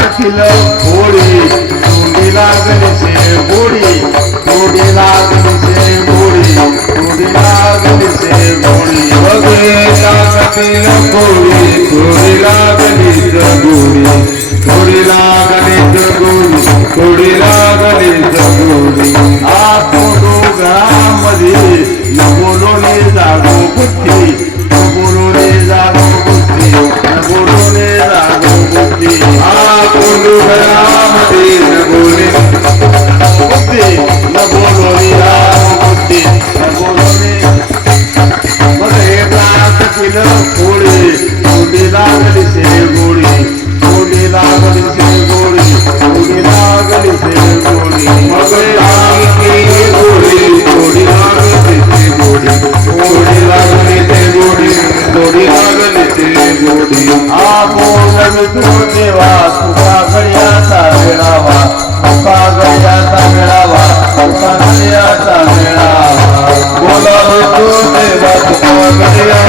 राखील होळी तोंडी लागली से गोडी तोंडी लागली से गोडी तोंडी लागली से गोडी बघे टाकतील कोळी थोडी लागलीच गोडी थोडी लागलीच गोडी थोडी लागलीच गोडी आतोडो घरामध्ये न बोलोने जागो बुद्धी न ಗಿಡ ಕೋಳಿ ಕುಡಿದಾಗಲಿ ಸೇಗೋಳಿ ಕುಡಿದಾಗಲಿ ಸೇಗೋಳಿ ಕುಡಿದಾಗಲಿ ಸೇಗೋಳಿ ಮಗಳಾಗಿ ಗೋಳಿ ಕೋಡಿದಾಗಲಿ ಸೇಗೋಳಿ ಕೋಡಿದಾಗಲಿ ಸೇಗೋಳಿ ಕೋಡಿದಾಗಲಿ ಸೇಗೋಳಿ ಆ ಕೋಗಲು ತೋಟೇವಾ ತುಕ ಗಡಿಯಾತ ಮೇಳಾವಾ ತುಕ ಗಡಿಯಾತ ಮೇಳಾವಾ ತುಕ ಗಡಿಯಾತ ಮೇಳಾವಾ बोला तो देवा तुम गया